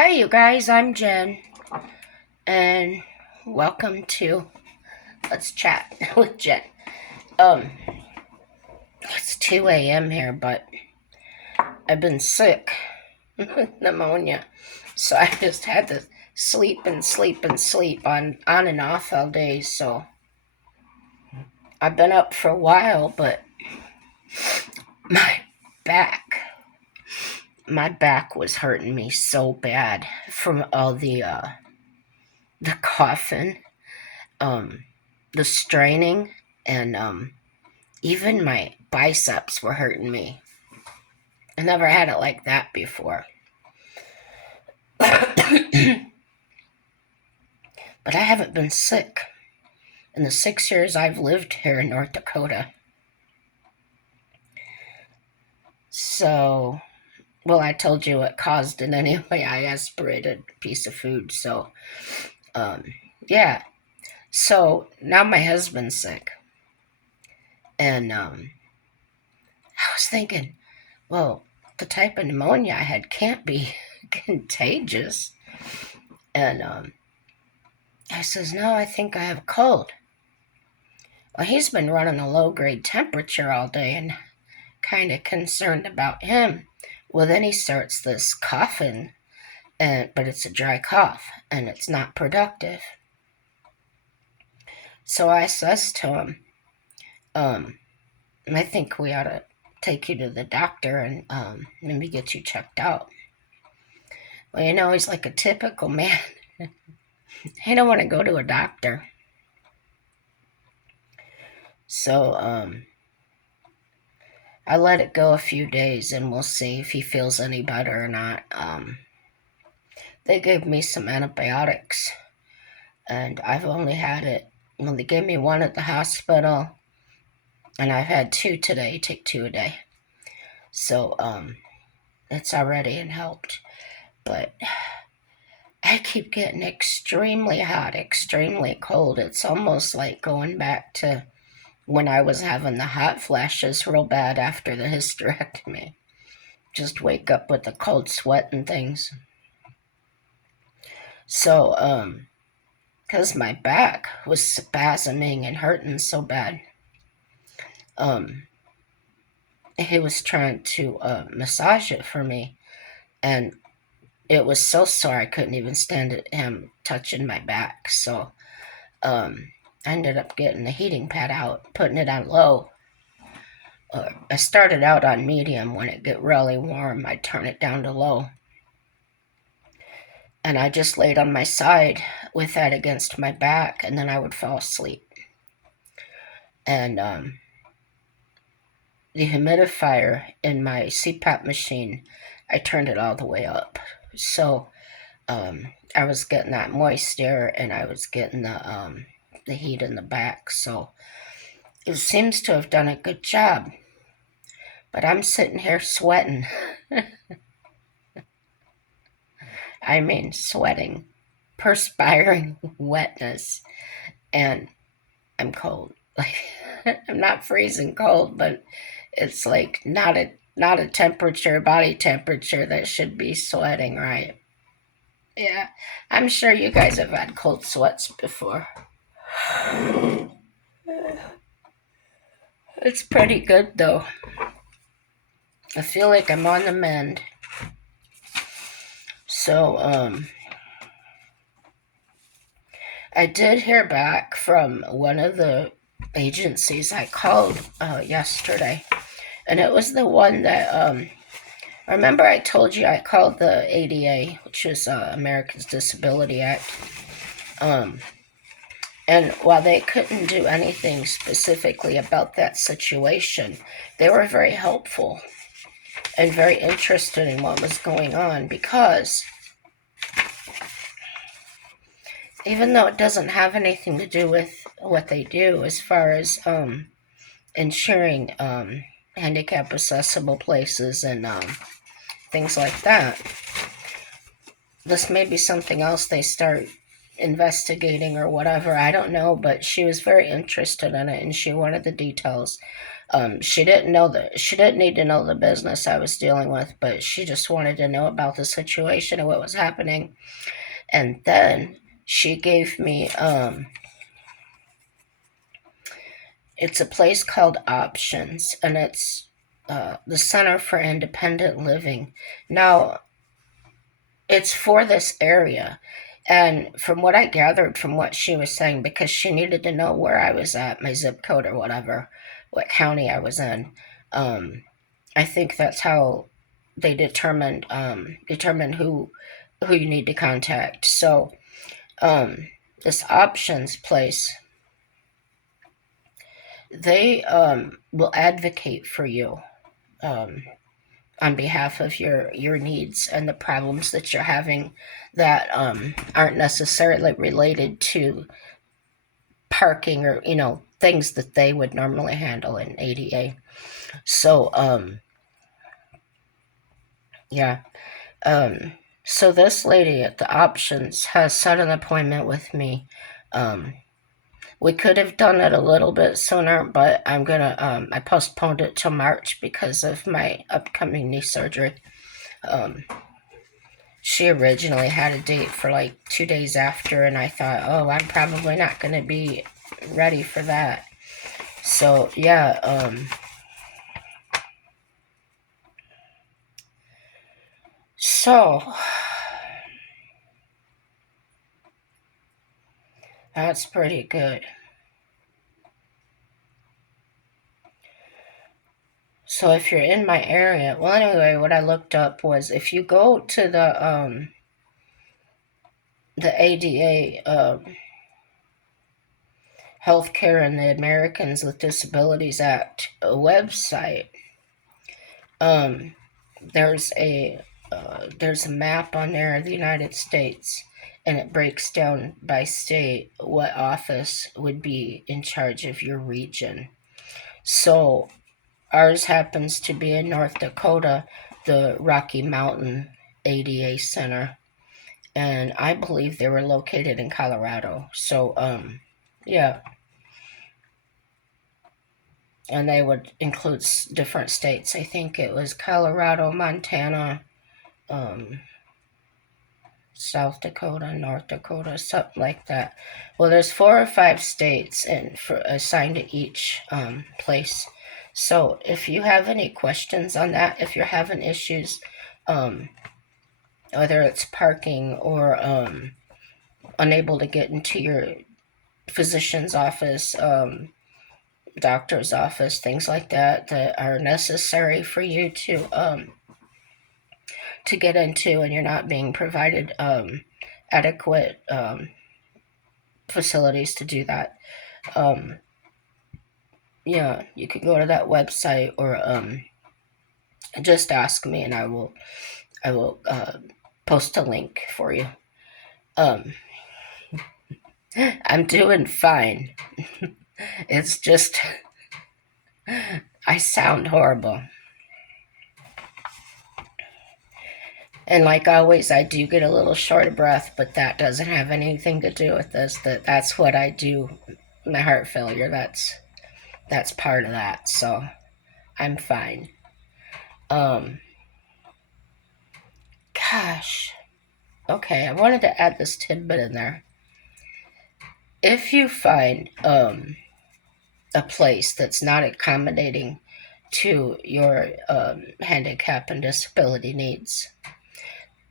Hey, you guys, I'm Jen, and welcome to Let's Chat with Jen. Um, it's 2 a.m. here, but I've been sick with pneumonia, so I just had to sleep and sleep and sleep on and off all day. So I've been up for a while, but my back, my back was hurting me so bad from all the coughing, um, the straining, and even my biceps were hurting me. I never had it like that before. But I haven't been sick in the 6 years I've lived here in North Dakota. So, well, I told you what caused it anyway. I aspirated a piece of food. So, um, yeah. So now my husband's sick. And I was thinking, well, the type of pneumonia I had can't be contagious. And I says, no, I think I have a cold. Well, he's been running a low grade temperature all day and kind of concerned about him. Well, then he starts this coughing, but it's a dry cough and it's not productive. So I says to him, I think we ought to take you to the doctor and maybe get you checked out. Well, he's like a typical man. He don't want to go to a doctor. So I let it go a few days and we'll see if he feels any better or not. They gave me some antibiotics and I've only had it, well, they gave me one at the hospital and I've had two today, take two a day. So it's already helped. But I keep getting extremely hot, extremely cold. It's almost like going back to when I was having the hot flashes real bad after the hysterectomy. Just wake up with a cold sweat and things. So, because my back was spasming and hurting so bad, he was trying to massage it for me, and it was so sore I couldn't even stand it, him touching my back. So, I ended up getting the heating pad out, putting it on low. I started out on medium. When it get really warm, I turn it down to low. And I just laid on my side with that against my back, and then I would fall asleep. And the humidifier in my CPAP machine, I turned it all the way up. So I was getting that moist air, and I was getting the heat in the back. So it seems to have done a good job. But I'm sitting here sweating. I mean, sweating, perspiring wetness, and I'm cold. Like I'm not freezing cold, but it's like not a temperature, body temperature that should be sweating, right? Yeah, I'm sure you guys have had cold sweats before. It's pretty good though. I feel like I'm on the mend. So, I did hear back from one of the agencies I called yesterday, and it was the one that remember I told you I called the ADA, which is Americans Disability Act. And while they couldn't do anything specifically about that situation, they were very helpful and very interested in what was going on, because even though it doesn't have anything to do with what they do as far as ensuring handicap accessible places and things like that, this may be something else they start investigating or whatever. I don't know, but she was very interested in it and she wanted the details She didn't know that she didn't need to know the business I was dealing with, but she just wanted to know about the situation and what was happening. And then she gave me it's a place called Options, and it's the Center for Independent Living. Now, it's for this area. And from what I gathered from what she was saying, because she needed to know where I was at, my zip code or whatever, what county I was in, um, I think that's how they determine who you need to contact. So this options place, they will advocate for you um, on behalf of your needs and the problems that you're having that aren't necessarily related to parking or things that they would normally handle in ADA. So yeah. Um, so this lady at the options has set an appointment with me. Um, we could have done it a little bit sooner, but I postponed it till March because of my upcoming knee surgery. Um, she originally had a date for like 2 days after, and I thought, oh, I'm probably not going to be ready for that. So, yeah, so that's pretty good. So if you're in my area, well, anyway, what I looked up was if you go to the ADA Healthcare and the Americans with Disabilities Act website, um, there's a map on there of the United States, and it breaks down by state what office would be in charge of your region. So ours happens to be in North Dakota, the Rocky Mountain ADA Center, and I believe they were located in Colorado. So, yeah, and they would include different states. I think it was Colorado, Montana, um, South Dakota, North Dakota, something like that. Well, there's 4 or 5 states assigned to each place. So if you have any questions on that, if you're having issues, um, whether it's parking or unable to get into your physician's office, doctor's office, things like that that are necessary for you to get into, and you're not being provided adequate facilities to do that. Um, yeah, you could go to that website or just ask me, and I will post a link for you. Um, I'm doing fine. It's just I sound horrible. And like always, I do get a little short of breath, but that doesn't have anything to do with this. That's what I do. My heart failure. That's part of that. So I'm fine. Um, gosh. Okay, I wanted to add this tidbit in there. If you find a place that's not accommodating to your handicap and disability needs,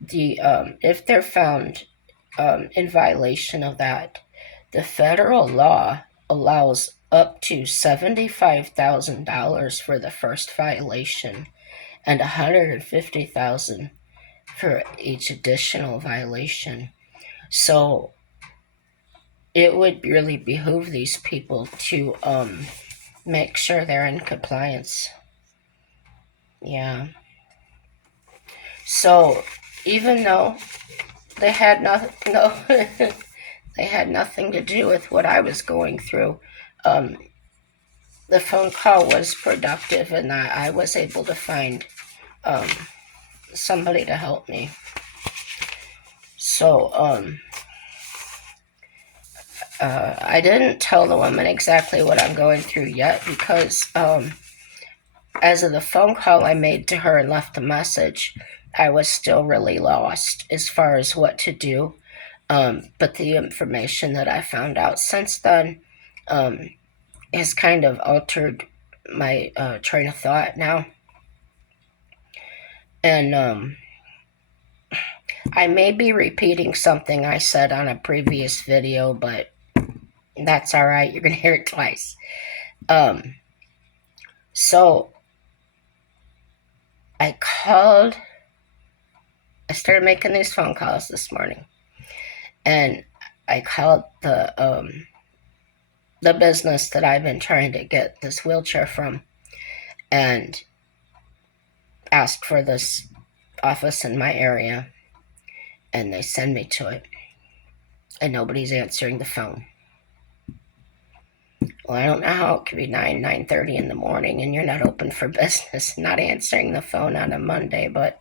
if they're found in violation of that, the federal law allows up to $75,000 for the first violation and $150,000 for each additional violation. So it would really behoove these people to make sure they're in compliance. Yeah. So even though they had no they had nothing to do with what I was going through, the phone call was productive, and I was able to find um, somebody to help me. So I didn't tell the woman exactly what I'm going through yet because as of the phone call I made to her and left a message, I was still really lost as far as what to do. But the information that I found out since then um, has kind of altered my train of thought now. And I may be repeating something I said on a previous video, but that's all right. You're going to hear it twice. So I started making these phone calls this morning, and I called the business that I've been trying to get this wheelchair from, and asked for this office in my area, and they send me to it, and nobody's answering the phone. Well, I don't know how it could be 9:30 in the morning, and you're not open for business, not answering the phone on a Monday, but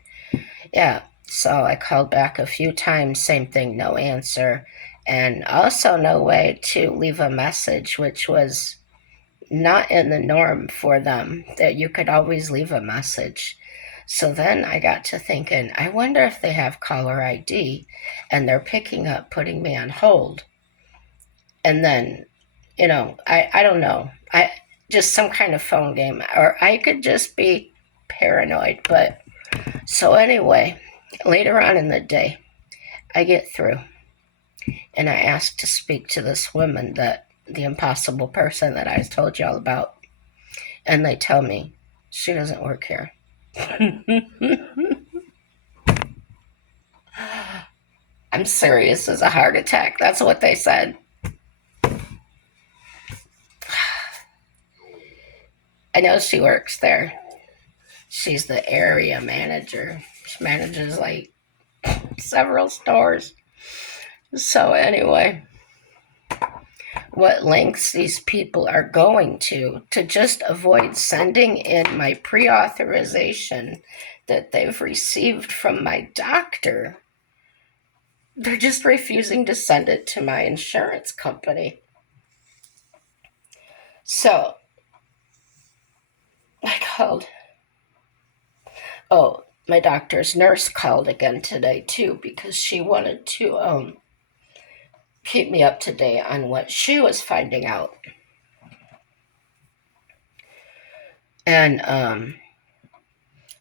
yeah. So I called back a few times, same thing, no answer, and also no way to leave a message, which was not in the norm for them, that you could always leave a message. So then I got to thinking, I wonder if they have caller ID and they're picking up, putting me on hold. And then, I don't know. I just some kind of phone game, or I could just be paranoid. But so anyway, later on in the day, I get through and I ask to speak to this woman, the impossible person that I told y'all about. And they tell me she doesn't work here. I'm serious as a heart attack. That's what they said. I know she works there. She's the area manager. She manages like several stores. So anyway, what lengths these people are going to just avoid sending in my pre-authorization that they've received from my doctor. They're just refusing to send it to my insurance company. So I called. Oh, my doctor's nurse called again today too, because she wanted to keep me up to date on what she was finding out. And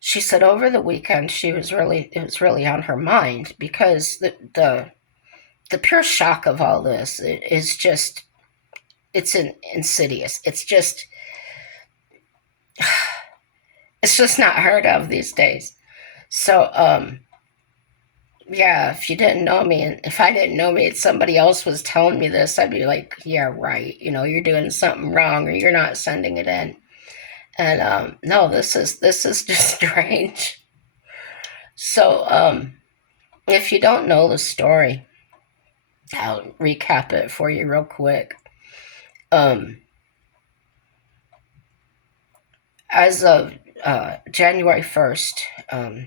she said over the weekend it was really on her mind, because the pure shock of all this is just, it's insidious. It's just not heard of these days. So yeah, if you didn't know me, and if I didn't know me and somebody else was telling me this, I'd be like, yeah, right, you're doing something wrong, or you're not sending it in. And no, this is just strange. So if you don't know the story, I'll recap it for you real quick. As of January 1st,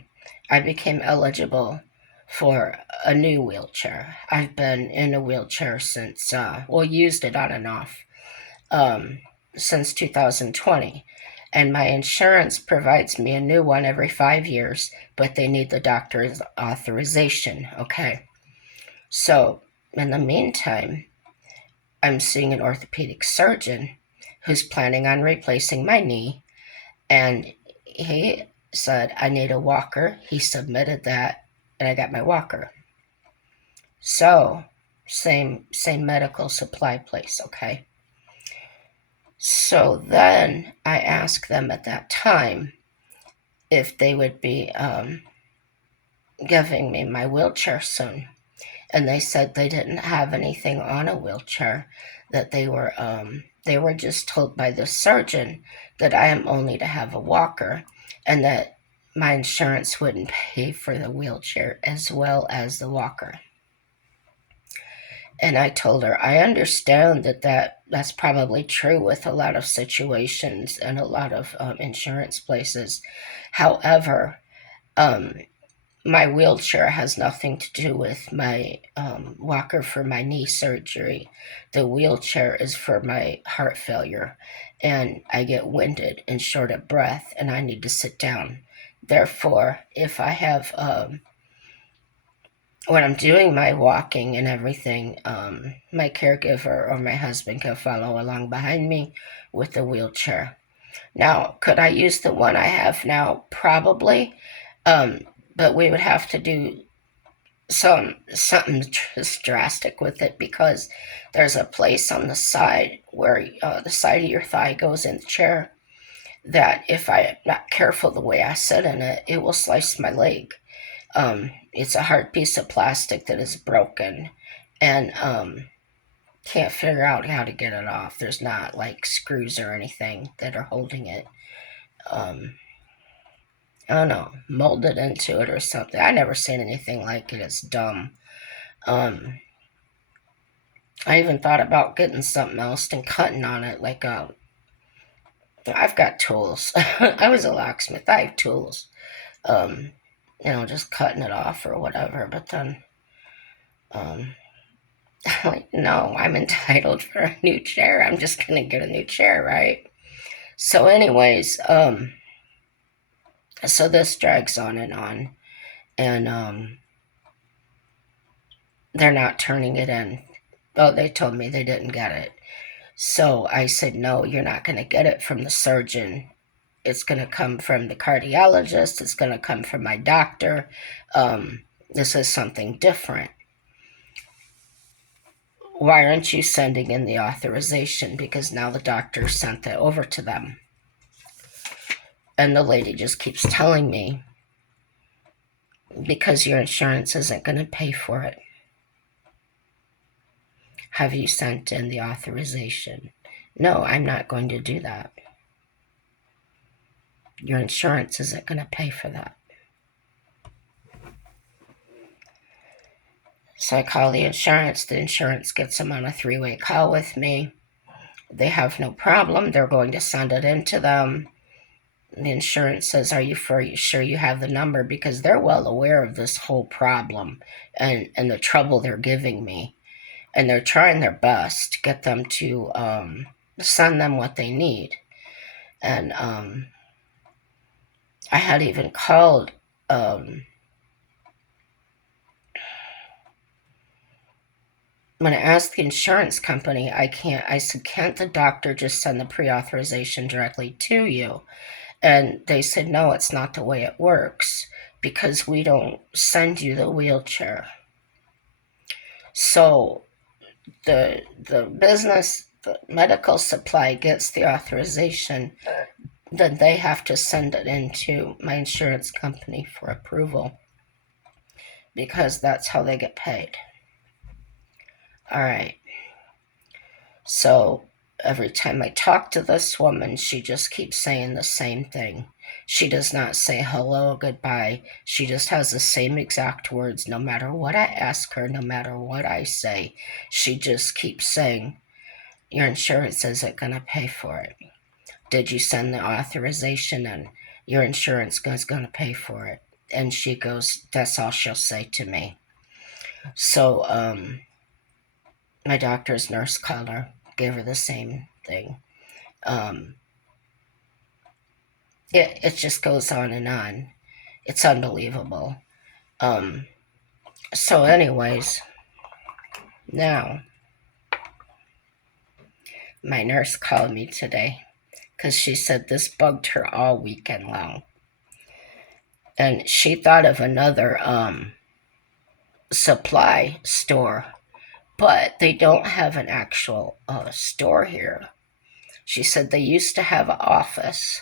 I became eligible for a new wheelchair. I've been in a wheelchair since, used it on and off, since 2020. And my insurance provides me a new one every 5 years, but they need the doctor's authorization, okay? So, in the meantime, I'm seeing an orthopedic surgeon who's planning on replacing my knee, and he said I need a walker. He submitted that, and I got my walker. So, same medical supply place, okay? So then I asked them at that time if they would be giving me my wheelchair soon. And they said they didn't have anything on a wheelchair, that they were just told by the surgeon that I am only to have a walker, and that my insurance wouldn't pay for the wheelchair as well as the walker. And I told her, I understand that's probably true with a lot of situations and a lot of insurance places. However, my wheelchair has nothing to do with my walker for my knee surgery. The wheelchair is for my heart failure, and I get winded and short of breath, and I need to sit down. Therefore, if I have, when I'm doing my walking and everything, my caregiver or my husband can follow along behind me with the wheelchair. Now, could I use the one I have now? Probably. Um, but we would have to do something just drastic with it, because there's a place on the side where the side of your thigh goes in the chair, that if I'm not careful the way I sit in it, it will slice my leg. It's a hard piece of plastic that is broken, and can't figure out how to get it off. There's not like screws or anything that are holding it. Um, I don't know, molded into it or something. I never seen anything like it. It's dumb. Um, I even thought about getting something else and cutting on it. Like, I've got tools. I was a locksmith. I have tools. Um, just cutting it off or whatever. But then, um, like, no, I'm entitled for a new chair. I'm just gonna get a new chair, right? So, anyways, so this drags on, and they're not turning it in. Oh, they told me they didn't get it. So I said, no, you're not going to get it from the surgeon. It's going to come from the cardiologist. It's going to come from my doctor. This is something different. Why aren't you sending in the authorization? Because now the doctor sent that over to them. And the lady just keeps telling me, because your insurance isn't going to pay for it. Have you sent in the authorization? No, I'm not going to do that. Your insurance isn't going to pay for that. So I call the insurance. The insurance gets them on a three-way call with me. They have no problem. They're going to send it in to them. The insurance says, are you sure you have the number? Because they're well aware of this whole problem and the trouble they're giving me. And they're trying their best to get them to send them what they need. And I had even called when I asked the insurance company, I said, can't the doctor just send the pre-authorization directly to you? And they said, no, it's not the way it works, because we don't send you the wheelchair. So the business, the medical supply gets the authorization, then they have to send it into my insurance company for approval, because that's how they get paid. All right. So every time I talk to this woman, she just keeps saying the same thing. She does not say hello, goodbye. She just has the same exact words no matter what I ask her, no matter what I say. She just keeps saying, your insurance isn't going to pay for it. Did you send the authorization in? Your insurance is going to pay for it. And she goes, that's all she'll say to me. So, my doctor's nurse called her, gave her the same thing. Um, it just goes on and on. It's unbelievable. Um, so, anyways, now my nurse called me today because she said this bugged her all weekend long. And she thought of another supply store, but they don't have an actual store here. She said they used to have an office,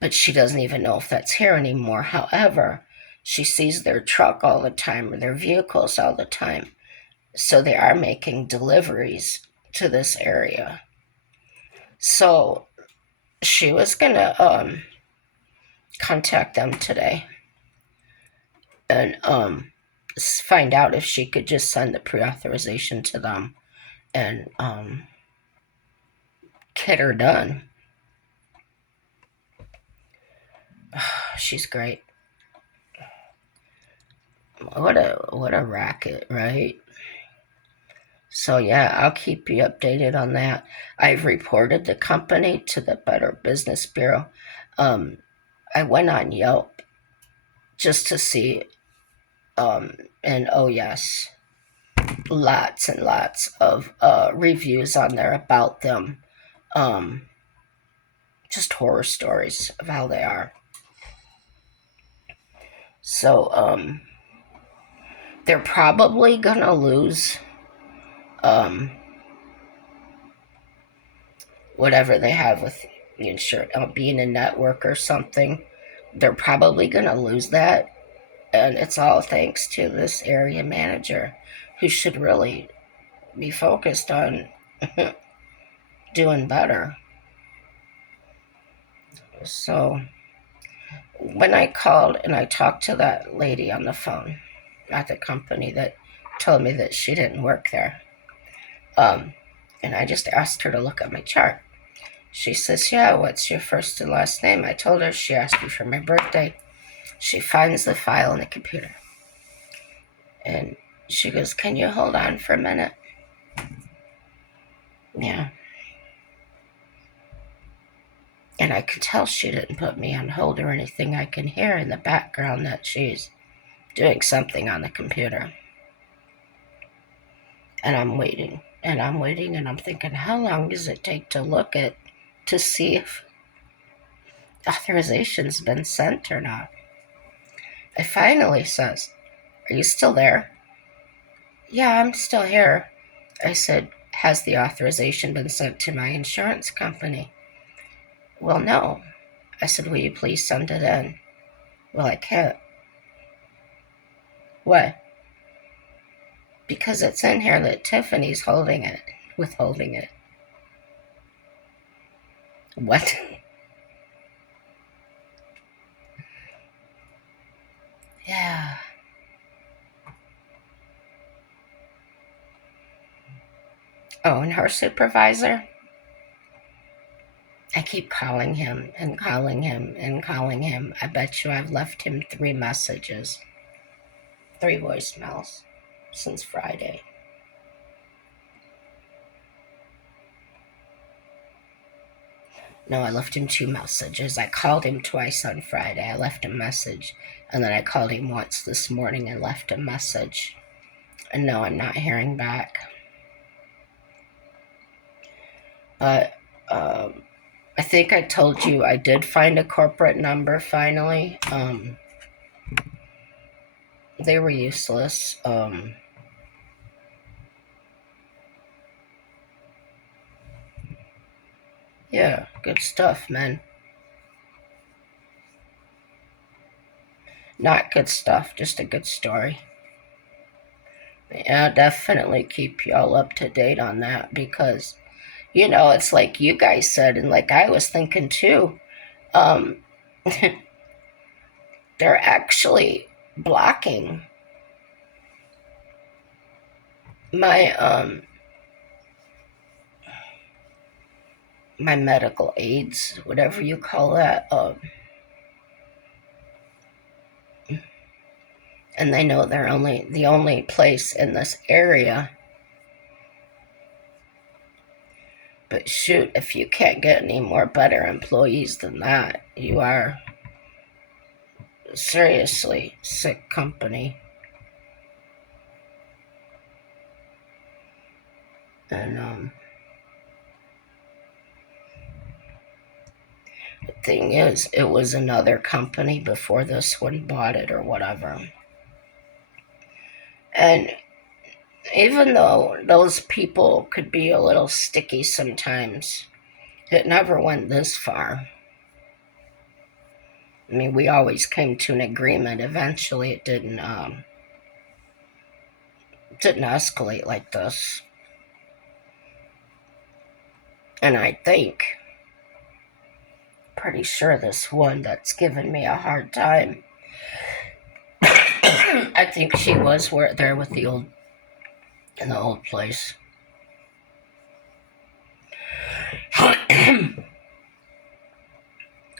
but she doesn't even know if that's here anymore. However, she sees their truck all the time, or their vehicles all the time. So they are making deliveries to this area. So she was going to contact them today and find out if she could just send the pre-authorization to them and get her done. She's great. what a racket, right? So yeah, I'll keep you updated on that. I've reported the company to the Better Business Bureau. Um, I went on Yelp just to see, and oh yes, lots and lots of reviews on there about them. Um, just horror stories of how they are. So they're probably gonna lose um, whatever they have with the insurance, being a network or something. They're probably gonna lose that, and it's all thanks to this area manager, who should really be focused on doing better. So when I called and I talked to that lady on the phone at the company that told me that she didn't work there, um, and I just asked her to look at my chart. She says, "Yeah, what's your first and last name?" I told her. She asked me for my birthday. She finds the file in the computer. And she goes, "Can you hold on for a minute?" Yeah. And I could tell she didn't put me on hold or anything. I can hear in the background that she's doing something on the computer. And I'm waiting. And I'm waiting and I'm thinking, how long does it take to look at to see if authorization's been sent or not? It finally says, "Are you still there?" "Yeah, I'm still here." I said, "Has the authorization been sent to my insurance company?" "Well, no." I said, "Will you please send it in?" "Well, I can't." "What?" "Because it's in here that Tiffany's holding it, withholding it." "What?" Yeah. Oh, and her supervisor? I keep calling him and calling him and calling him. I bet you I've left him 3 messages, 3 voicemails since Friday. No, I left him 2 messages. I called him twice on Friday. I left a message. And then I called him once this morning and left a message. And no, I'm not hearing back. But I think I told you I did find a corporate number finally. They were useless. Yeah, good stuff, man. Not good stuff, just a good story. Yeah, definitely keep y'all up to date on that because, it's like you guys said, and like I was thinking too, um, they're actually blocking my my medical aids, whatever you call that. And they know they're only the only place in this area. But shoot, if you can't get any more better employees than that, you are seriously sick company. And the thing is, it was another company before this one bought it or whatever. And even though those people could be a little sticky sometimes, it never went this far. I mean, we always came to an agreement. Eventually, it didn't escalate like this. And I think, pretty sure this one that's given me a hard time, I think she was there with in the old place.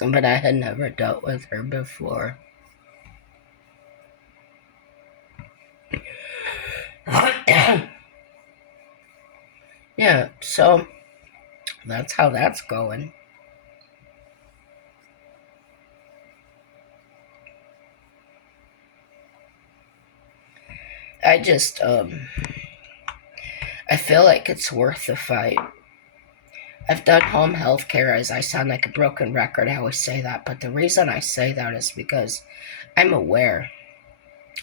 But I had never dealt with her before. Yeah, so that's how that's going. I just, I feel like it's worth the fight. I've done home health care, as I sound like a broken record. I always say that, but the reason I say that is because I'm aware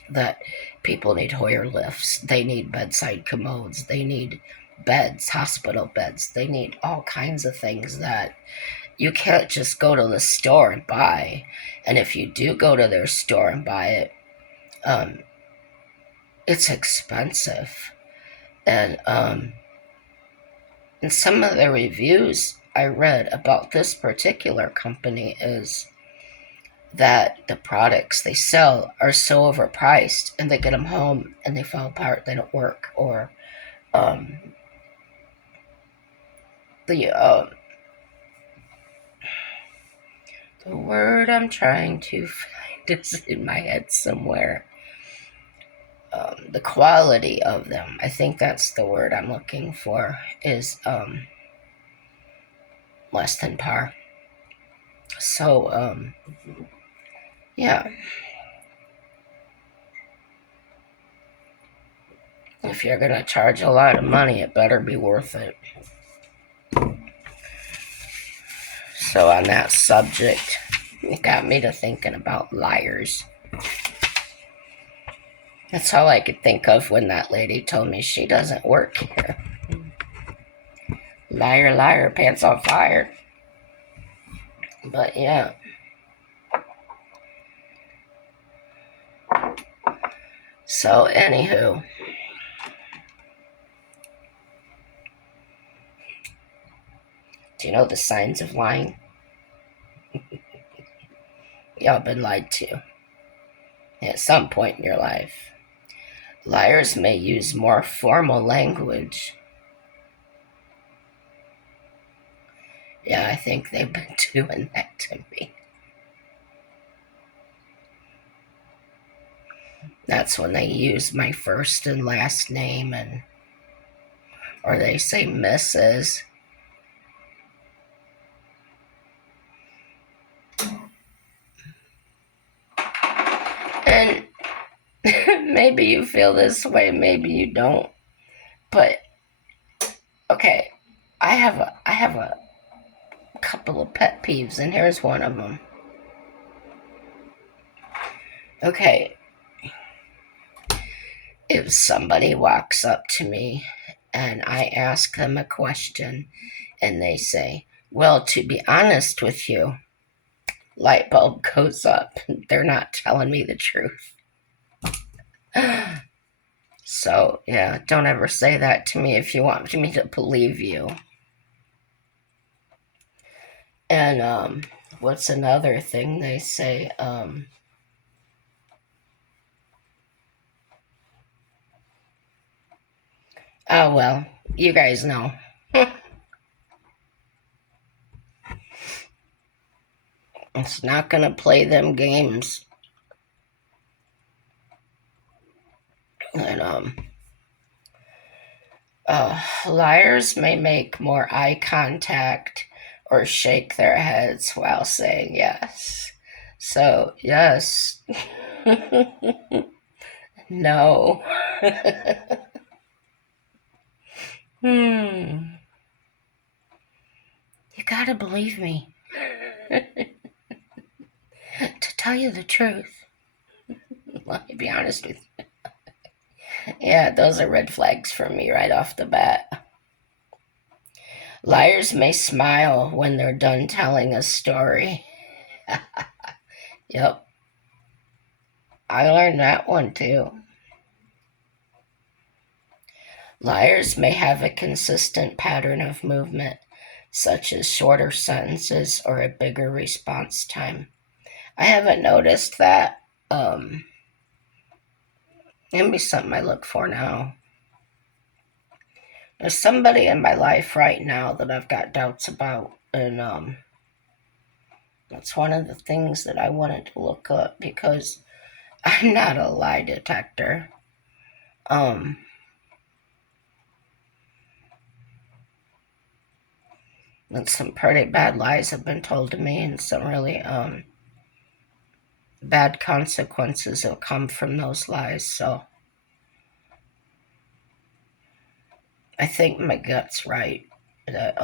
that people need Hoyer lifts, they need bedside commodes, they need beds, hospital beds, they need all kinds of things that you can't just go to the store and buy. And if you do go to their store and buy it, um, it's expensive. And some of the reviews I read about this particular company is that the products they sell are so overpriced, and they get them home and they fall apart, they don't work, or um, the the word I'm trying to find is in my head somewhere. The quality of them, I think that's the word I'm looking for, is less than par. So yeah, if you're gonna charge a lot of money, it better be worth it. So on that subject, it got me to thinking about liars. That's all I could think of when that lady told me she doesn't work here. Liar, liar, pants on fire. But yeah. So, anywho, do you know the signs of lying? Y'all been lied to at some point in your life. Liars may use more formal language. Yeah, I think they've been doing that to me. That's when they use my first and last name, and or they say Mrs. And maybe you feel this way, maybe you don't. But okay, I have a couple of pet peeves, and here's one of them. Okay, if somebody walks up to me and I ask them a question and they say, "Well, to be honest with you," light bulb goes up. They're not telling me the truth. So, yeah, don't ever say that to me if you want me to believe you. And what's another thing they say? Oh, well, you guys know. It's not going to play them games. And liars may make more eye contact or shake their heads while saying yes. So, yes. No. Hmm. You gotta believe me. To tell you the truth, let me be honest with you. Yeah, those are red flags for me right off the bat. Liars may smile when they're done telling a story. Yep, I learned that one too. Liars may have a consistent pattern of movement, such as shorter sentences or a bigger response time. I haven't noticed that. It'll be something I look for now. There's somebody in my life right now that I've got doubts about, and that's one of the things that I wanted to look up because I'm not a lie detector. Um, And some pretty bad lies have been told to me, and some really bad consequences have come from those lies. So I think my gut's right that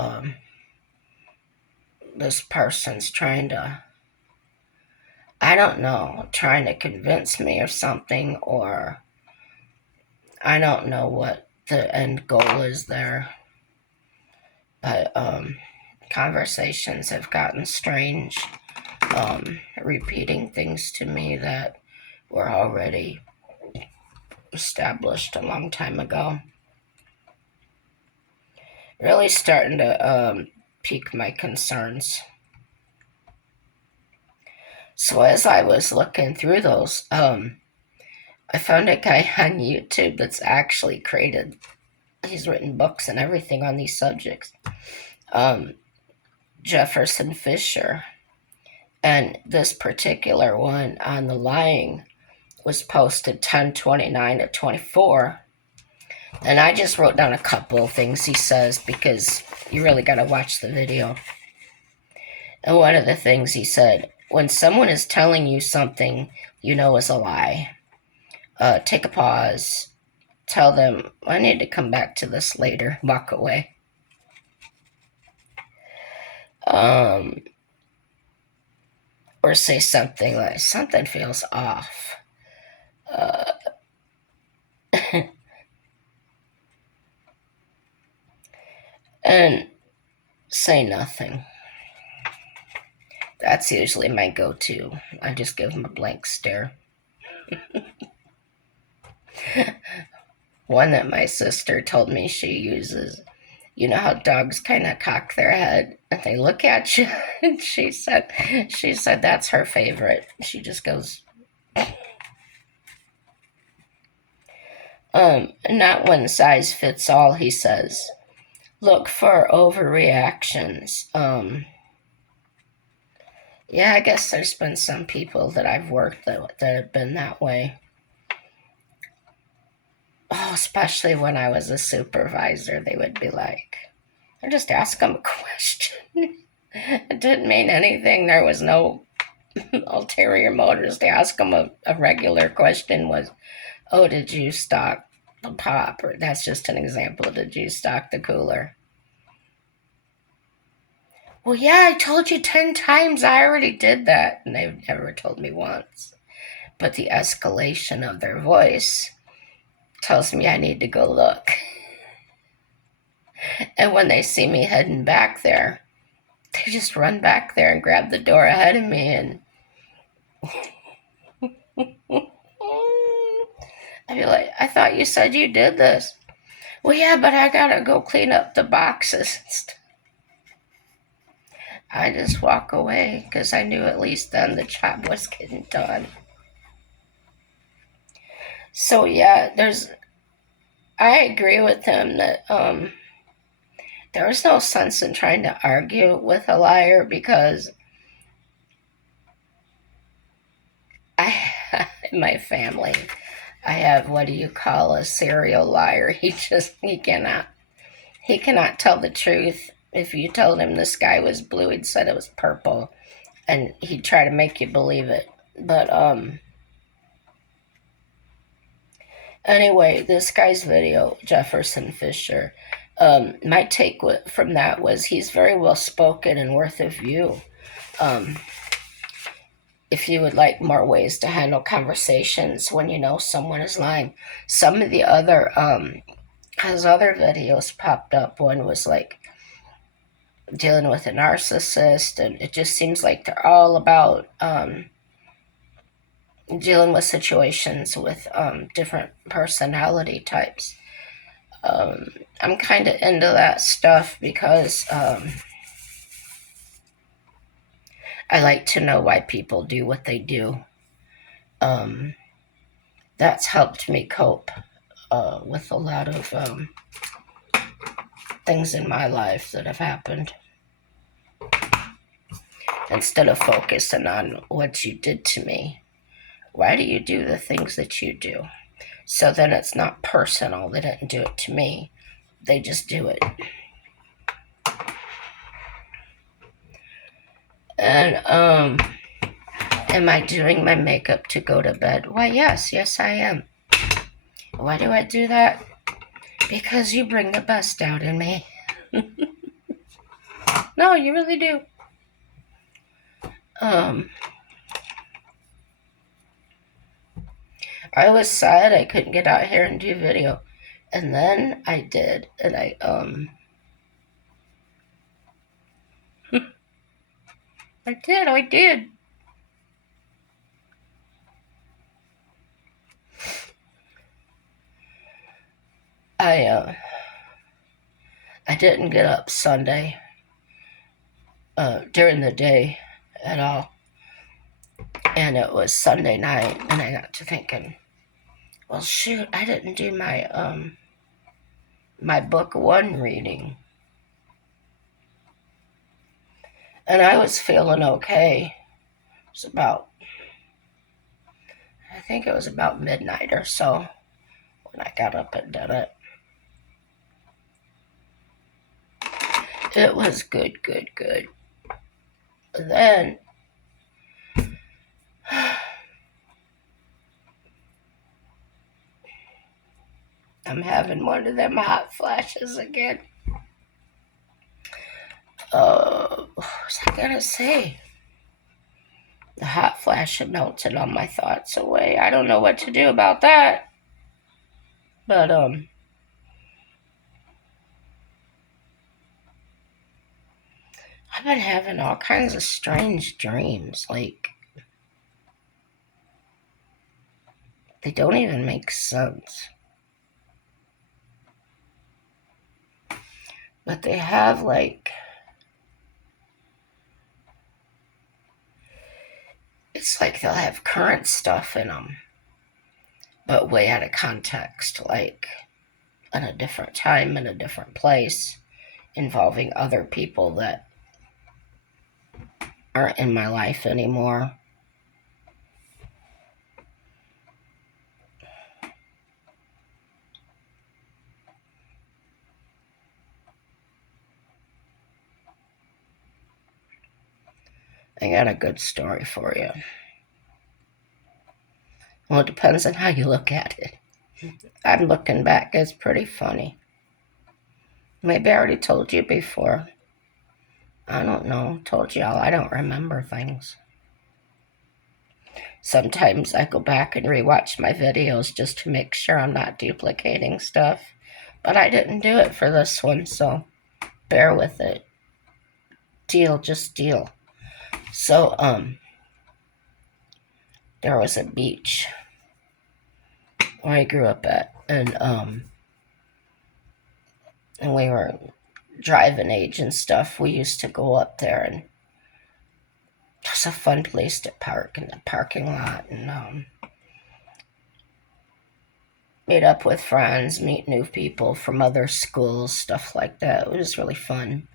this person's trying to, I don't know, trying to convince me of something, or I don't know what the end goal is there. But conversations have gotten strange, repeating things to me that were already established a long time ago. Really starting to pique my concerns. So as I was looking through those, I found a guy on YouTube that's actually he's written books and everything on these subjects. Jefferson Fisher. And this particular one on the lying was posted 10/29/24. And I just wrote down a couple of things he says because you really got to watch the video. And one of the things he said, when someone is telling you something you know is a lie, take a pause, tell them, I need to come back to this later, walk away. Or say something like, something feels off. And say nothing. That's usually my go-to. I just give them a blank stare. One that my sister told me she uses, you know how dogs kind of cock their head and they look at you? And she said that's her favorite. She just goes, not one size fits all, he says. Look for overreactions. Yeah, I guess there's been some people that I've worked that have been that way. Oh, especially when I was a supervisor, they would be like, or just ask them a question. It didn't mean anything. There was no ulterior motives to ask them a regular question was, oh, did you stock the pop? Or that's just an example. Did you stock the cooler? Well, yeah, I told you 10 times. I already did that. And they've never told me once. But the escalation of their voice tells me I need to go look. And when they see me heading back there, they just run back there and grab the door ahead of me. And I'd be like, I thought you said you did this. Well, yeah, but I gotta go clean up the boxes. I just walk away because I knew at least then the job was getting done. So yeah, I agree with him that there is no sense in trying to argue with a liar because in my family, I have what do you call a serial liar? He cannot tell the truth. If you told him the sky was blue, he'd said it was purple, and he'd try to make you believe it. But anyway, this guy's video, Jefferson Fisher, my take from that was he's very well spoken and worth a view. If you would like more ways to handle conversations when you know someone is lying. Some of the other, his other videos popped up. One was like dealing with a narcissist, and it just seems like they're all about dealing with situations with different personality types. I'm kind of into that stuff because I like to know why people do what they do. That's helped me cope with a lot of things in my life that have happened. Instead of focusing on what you did to me, why do you do the things that you do? So then it's not personal. They didn't do it to me. They just do it. And, am I doing my makeup to go to bed? Why, yes, I am. Why do I do that? Because you bring the best out in me. No, you really do. I was sad I couldn't get out here and do video. And then I did, and I did. I I didn't get up Sunday, during the day at all. And it was Sunday night, and I got to thinking, well, shoot, I didn't do my book one reading. And I was feeling okay. It was about, I think it was about midnight or so when I got up and did it. It was good. Then I'm having one of them hot flashes again. What was I gonna say? The hot flash had melted all my thoughts away. I don't know what to do about that. But I've been having all kinds of strange dreams. Like, they don't even make sense. But they have, like, it's like they'll have current stuff in them, but way out of context, like in a different time, in a different place, involving other people that aren't in my life anymore. I got a good story for you. Well, it depends on how you look at it. I'm looking back, it's pretty funny. Maybe I already told you before. I don't know. Told y'all I don't remember things. Sometimes I go back and rewatch my videos just to make sure I'm not duplicating stuff. But I didn't do it for this one, so bear with it. Just deal. So, there was a beach where I grew up at, and we were driving age and stuff. We used to go up there, and it was a fun place to park in the parking lot, and meet up with friends, meet new people from other schools, stuff like that. It was really fun.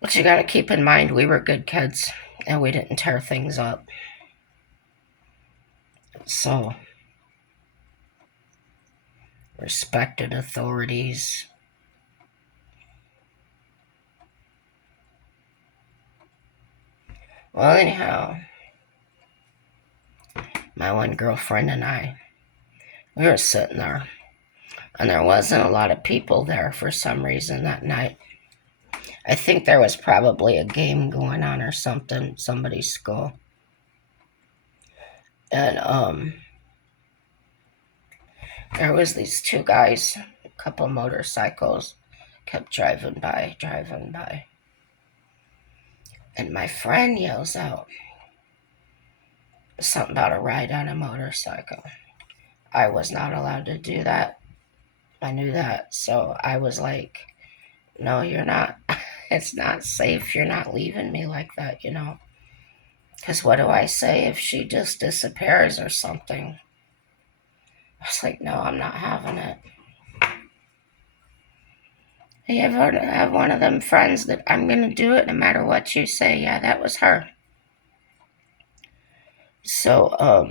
But you gotta keep in mind, we were good kids, and we didn't tear things up. So, respected authorities. Well, anyhow, my one girlfriend and I, we were sitting there, and there wasn't a lot of people there for some reason that night. I think there was probably a game going on or something, somebody's school. And there was these two guys, a couple motorcycles, kept driving by. And my friend yells out something about a ride on a motorcycle. I was not allowed to do that. I knew that. So I was like, no, you're not. It's not safe. You're not leaving me like that, you know. Because what do I say if she just disappears or something? I was like, no, I'm not having it. You ever have one of them friends that I'm going to do it no matter what you say? Yeah, that was her. So,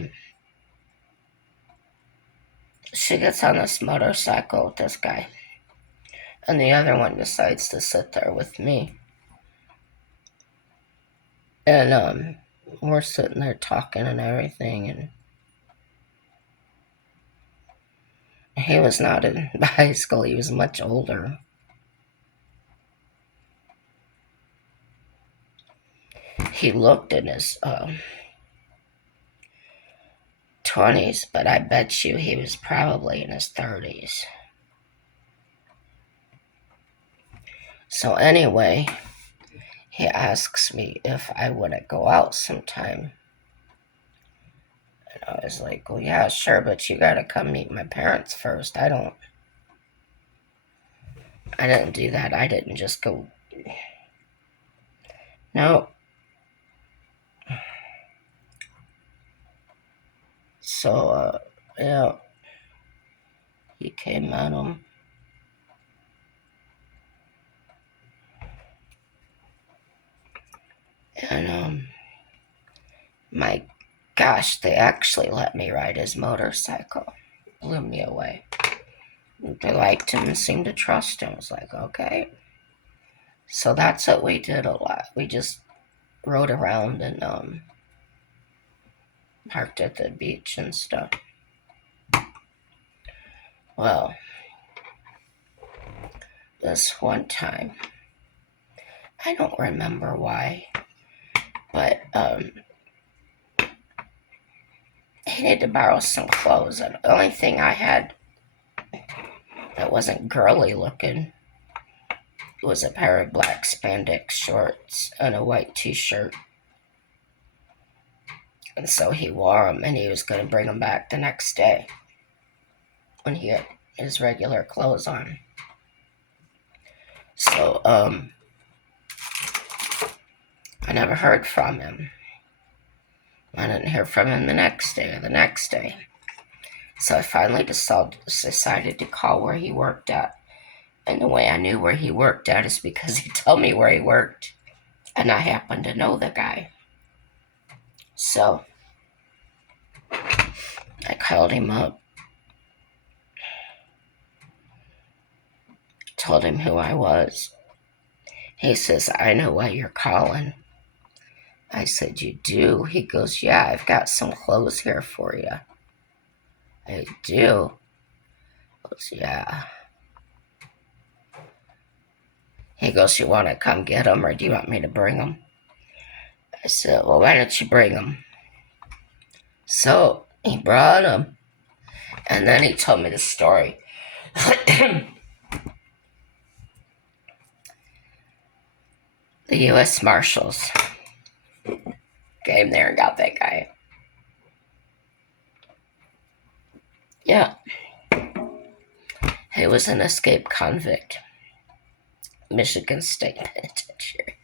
she gets on this motorcycle with this guy. And the other one decides to sit there with me. And we're sitting there talking and everything, and he was not in high school, he was much older. He looked in his 20s, but I bet you he was probably in his 30s. So anyway, he asks me if I want to go out sometime. And I was like, well, yeah, sure, but you got to come meet my parents first. I didn't do that. I didn't just go. No. So, yeah, he came at him. And, my gosh, they actually let me ride his motorcycle. Blew me away. They liked him and seemed to trust him. I was like, okay. So that's what we did a lot. We just rode around and parked at the beach and stuff. Well, this one time, I don't remember why, but he needed to borrow some clothes, and the only thing I had that wasn't girly looking was a pair of black spandex shorts and a white t-shirt. And so he wore them, and he was going to bring them back the next day when he had his regular clothes on. So, I never heard from him. I didn't hear from him the next day or the next day. So I finally decided to call where he worked at. And the way I knew where he worked at is because he told me where he worked. And I happened to know the guy. So I called him up, told him who I was. He says, I know why you're calling. I said, you do? He goes, yeah, I've got some clothes here for you. I do. He goes, yeah. He goes, you want to come get them, or do you want me to bring them? I said, well, why don't you bring them? So he brought them, and then he told me the story. The U.S. Marshals came there and got that guy. Yeah. He was an escaped convict. Michigan State Penitentiary.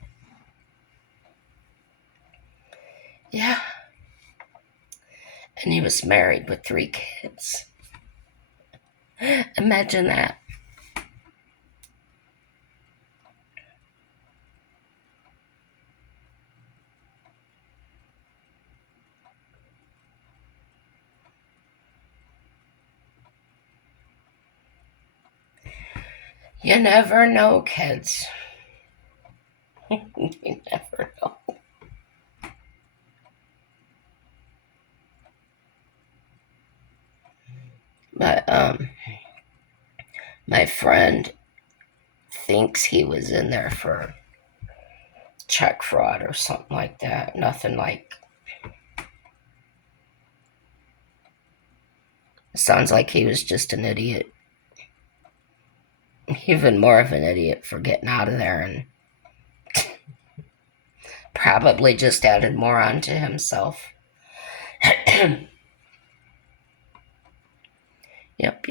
Yeah. And he was married with 3 kids. Imagine that. You never know, kids. You never know. But my friend thinks he was in there for check fraud or something like that. Nothing like. Sounds like he was just an idiot. Even more of an idiot for getting out of there, and probably just added more onto himself. Yep.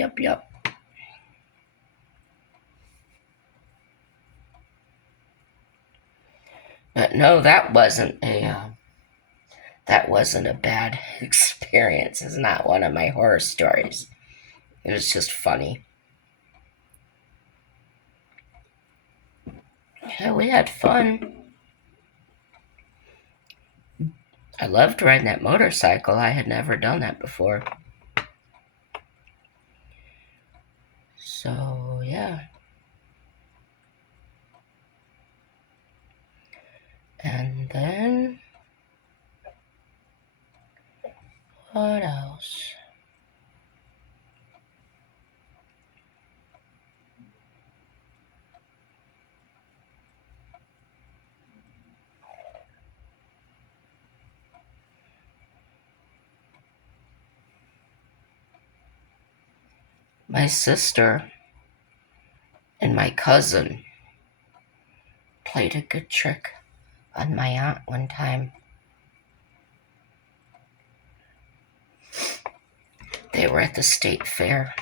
But no, that wasn't a bad experience. It's not one of my horror stories. It was just funny. Yeah, we had fun. I loved riding that motorcycle. I had never done that before. So, yeah. And then, what else? My sister and my cousin played a good trick on my aunt one time. They were at the state fair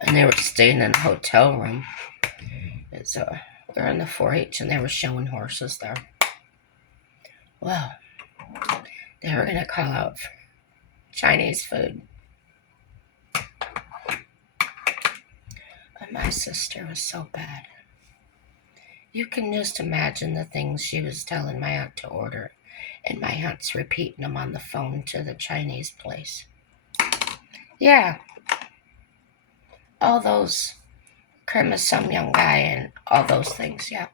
and they were staying in a hotel room. So they're in the 4-H and they were showing horses there. Well, they were going to call out for Chinese food. And my sister was so bad. You can just imagine the things she was telling my aunt to order, and my aunt's repeating them on the phone to the Chinese place. Yeah. All those cream of some young guy and all those things, yeah.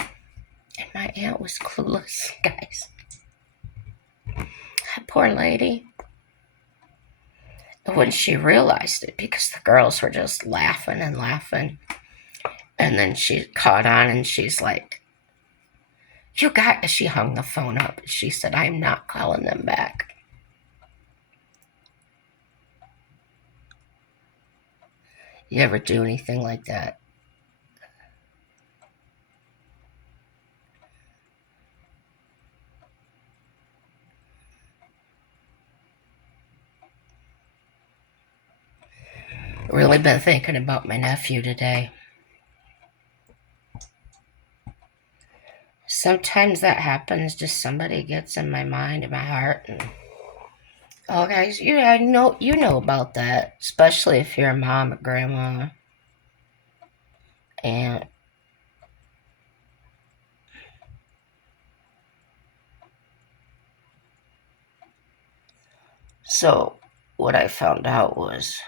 And my aunt was clueless, guys. That poor lady. When she realized it, because the girls were just laughing and laughing, and then she caught on and she's like, "You got," she hung the phone up. She said, "I'm not calling them back." You ever do anything like that? Really been thinking about my nephew today. Sometimes that happens, just somebody gets in my mind and my heart. And, oh, guys, I know you know about that, especially if you're a mom or grandma. And so what I found out was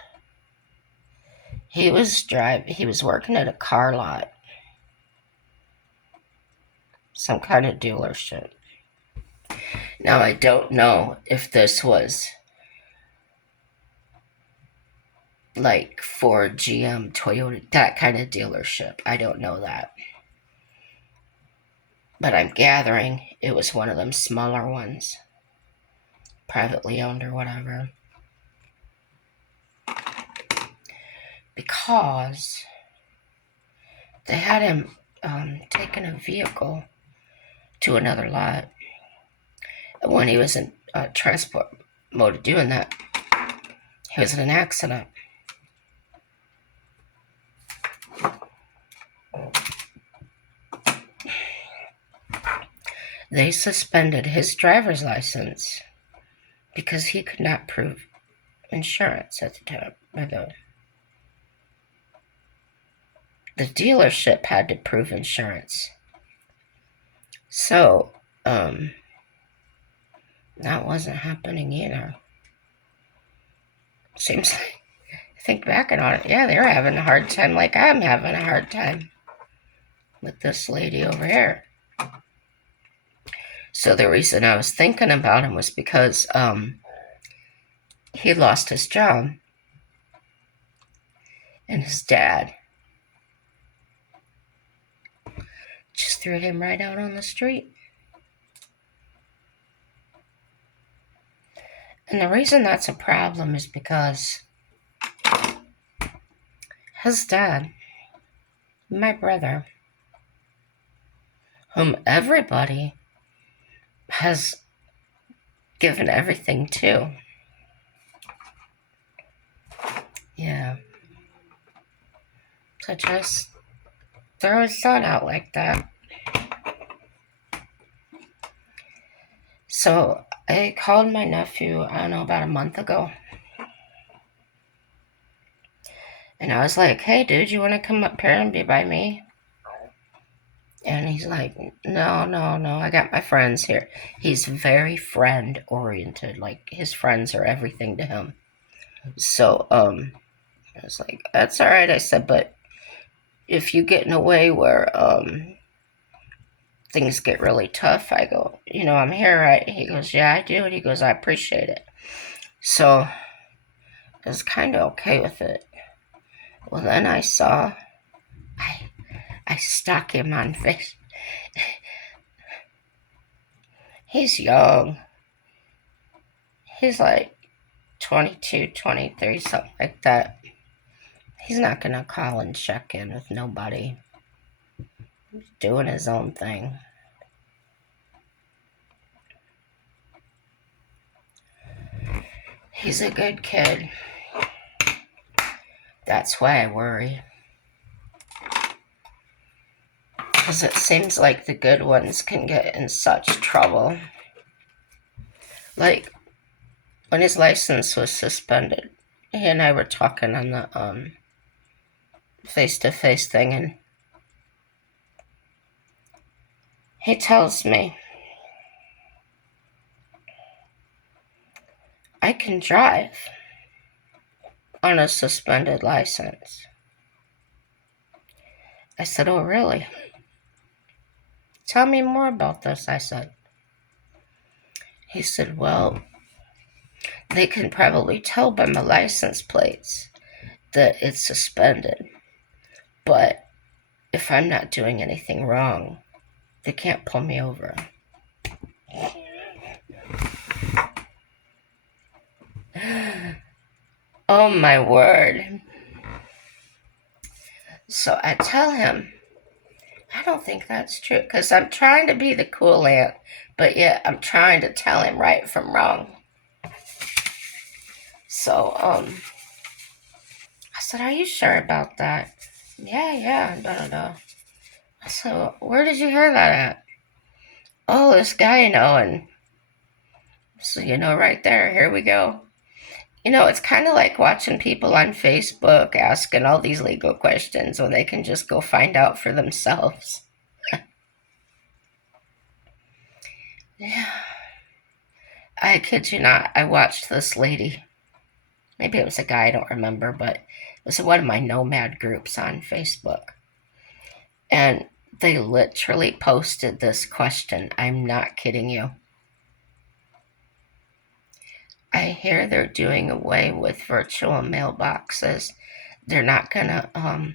he was working at a car lot, some kind of dealership. Now, I don't know if this was like Ford, GM, Toyota, that kind of dealership. I don't know that. But I'm gathering it was one of them smaller ones, privately owned or whatever. Because they had him taking a vehicle to another lot. And when he was in transport mode of doing that, he was in an accident. They suspended his driver's license because he could not prove insurance at the time. The dealership had to prove insurance. So, that wasn't happening either. Seems like, think back on it, yeah, they're having a hard time like I'm having a hard time with this lady over here. So the reason I was thinking about him was because he lost his job. And his dad just threw him right out on the street. And the reason that's a problem is because his dad, my brother, whom everybody has given everything to. Yeah. So just throw his son out like that. So I called my nephew, I don't know, about a month ago. And I was like, "Hey, dude, you want to come up here and be by me?" And he's like, no, I got my friends here. He's very friend oriented. Like, his friends are everything to him. So, I was like, "That's all right." I said, "But if you get in a way where things get really tough, I go, I'm here, right? He goes, yeah, I do. And he goes, I appreciate it. So I was kind of okay with it. Well, then I saw, I stalk him on Facebook. He's young. He's like 22, 23, something like that. He's not going to call and check in with nobody. He's doing his own thing. He's a good kid. That's why I worry. Because it seems like the good ones can get in such trouble. Like, when his license was suspended, he and I were talking on the face-to-face thing, and he tells me, I can drive on a suspended license. I said, oh, really? Tell me more about this, I said. He said, well, they can probably tell by my license plates that it's suspended. But if I'm not doing anything wrong, they can't pull me over. Oh, my word. So I tell him, I don't think that's true, because I'm trying to be the cool aunt, but yet I'm trying to tell him right from wrong. So, I said, are you sure about that? Yeah, da. I said, well, where did you hear that at? Oh, this guy, and so, right there, here we go. It's kind of like watching people on Facebook asking all these legal questions when they can just go find out for themselves. Yeah. I kid you not, I watched this lady. Maybe it was a guy, I don't remember, but it was one of my nomad groups on Facebook. And they literally posted this question. I'm not kidding you. I hear they're doing away with virtual mailboxes. They're not going to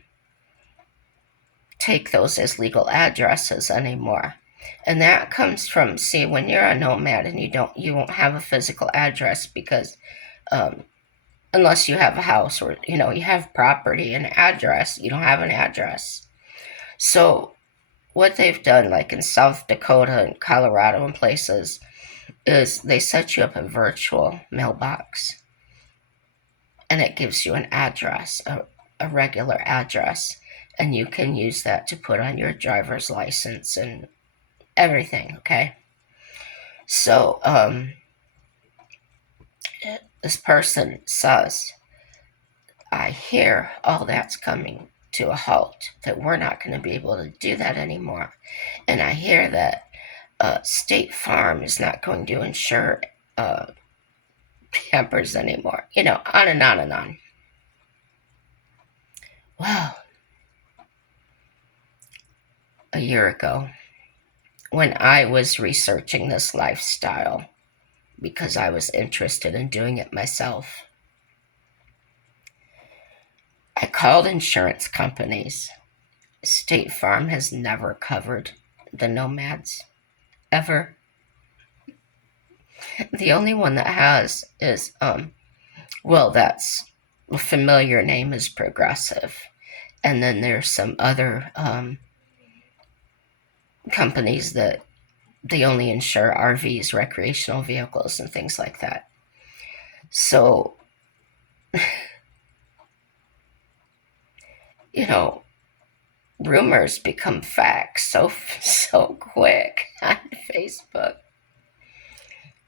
take those as legal addresses anymore. And that comes from, see, when you're a nomad and you won't have a physical address because unless you have a house or you have property and address, you don't have an address. So what they've done, like in South Dakota and Colorado and places, is they set you up a virtual mailbox, and it gives you an address, a regular address, and you can use that to put on your driver's license and everything. Okay, so this person says, I hear all that's coming to a halt, that we're not going to be able to do that anymore. And I hear that State Farm is not going to insure campers anymore. On and on and on. Well, a year ago, when I was researching this lifestyle because I was interested in doing it myself, I called insurance companies. State Farm has never covered the nomads, ever. The only one that has is, that's a familiar name is Progressive. And then there's some other companies that they only insure RVs, recreational vehicles, and things like that. So, rumors become facts so quick on Facebook.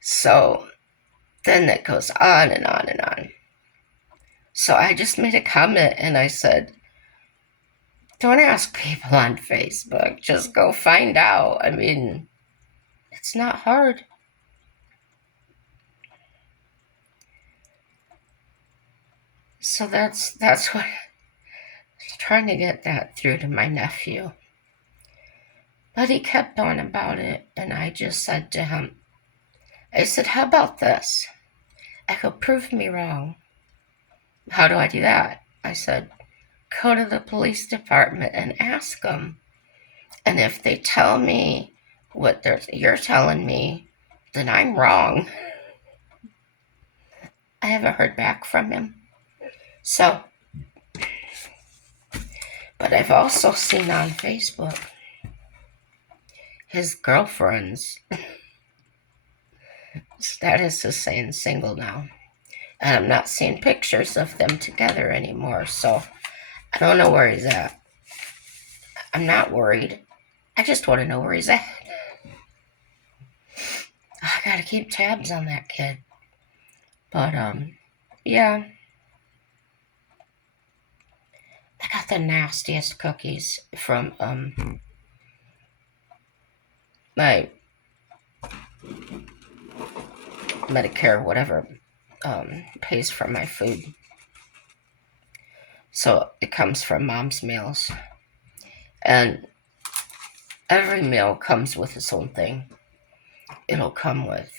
So then it goes on and on and on. So I just made a comment and I said, don't ask people on Facebook. Just go find out. I mean, it's not hard. So that's what trying to get that through to my nephew. But he kept on about it, and I just said to him, I said, how about this? I go, prove me wrong. How do I do that? I said, go to the police department and ask them. And if they tell me what you're telling me, then I'm wrong. I haven't heard back from him. So, but I've also seen on Facebook his girlfriend's status is saying single now. And I'm not seeing pictures of them together anymore, so I don't know where he's at. I'm not worried. I just want to know where he's at. I gotta keep tabs on that kid. But, yeah. I got the nastiest cookies from, my Medicare, whatever, pays for my food. So it comes from Mom's Meals. And every meal comes with its own thing. It'll come with,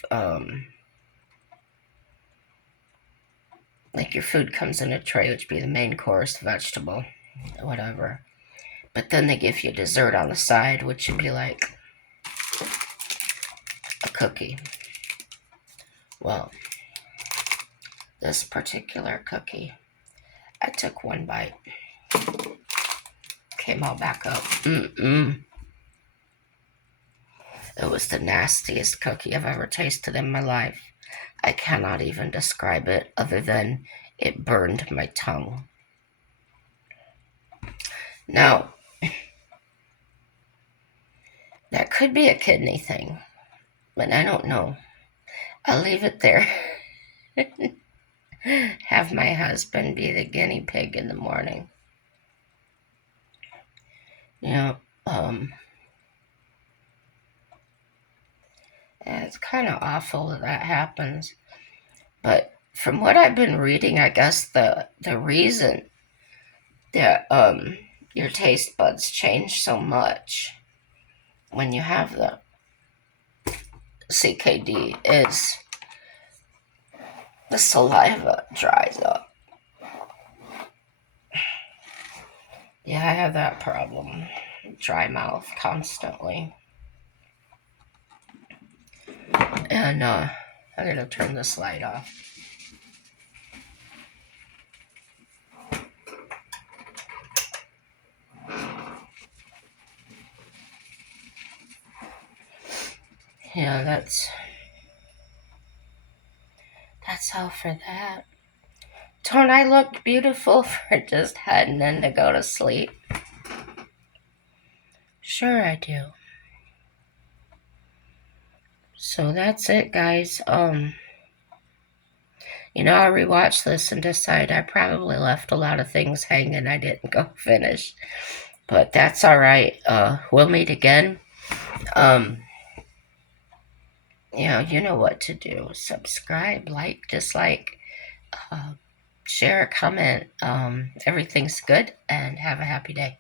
like your food comes in a tray, which would be the main course, vegetable, whatever. But then they give you dessert on the side, which would be like a cookie. Well, this particular cookie, I took one bite. Came all back up. It was the nastiest cookie I've ever tasted in my life. I cannot even describe it other than it burned my tongue. Now, that could be a kidney thing, but I don't know. I'll leave it there. Have my husband be the guinea pig in the morning. Yeah, it's kind of awful that happens. But from what I've been reading, I guess the reason that your taste buds change so much when you have the CKD is the saliva dries up. Yeah, I have that problem. Dry mouth constantly. And I'm gonna turn this light off. Yeah, that's all for that. Don't I look beautiful for just heading in to go to sleep? Sure I do. So that's it, guys. I'll rewatch this and decide I probably left a lot of things hanging I didn't go finish. But that's all right. We'll meet again. You know what to do. Subscribe, like, dislike, share, comment. Everything's good, and have a happy day.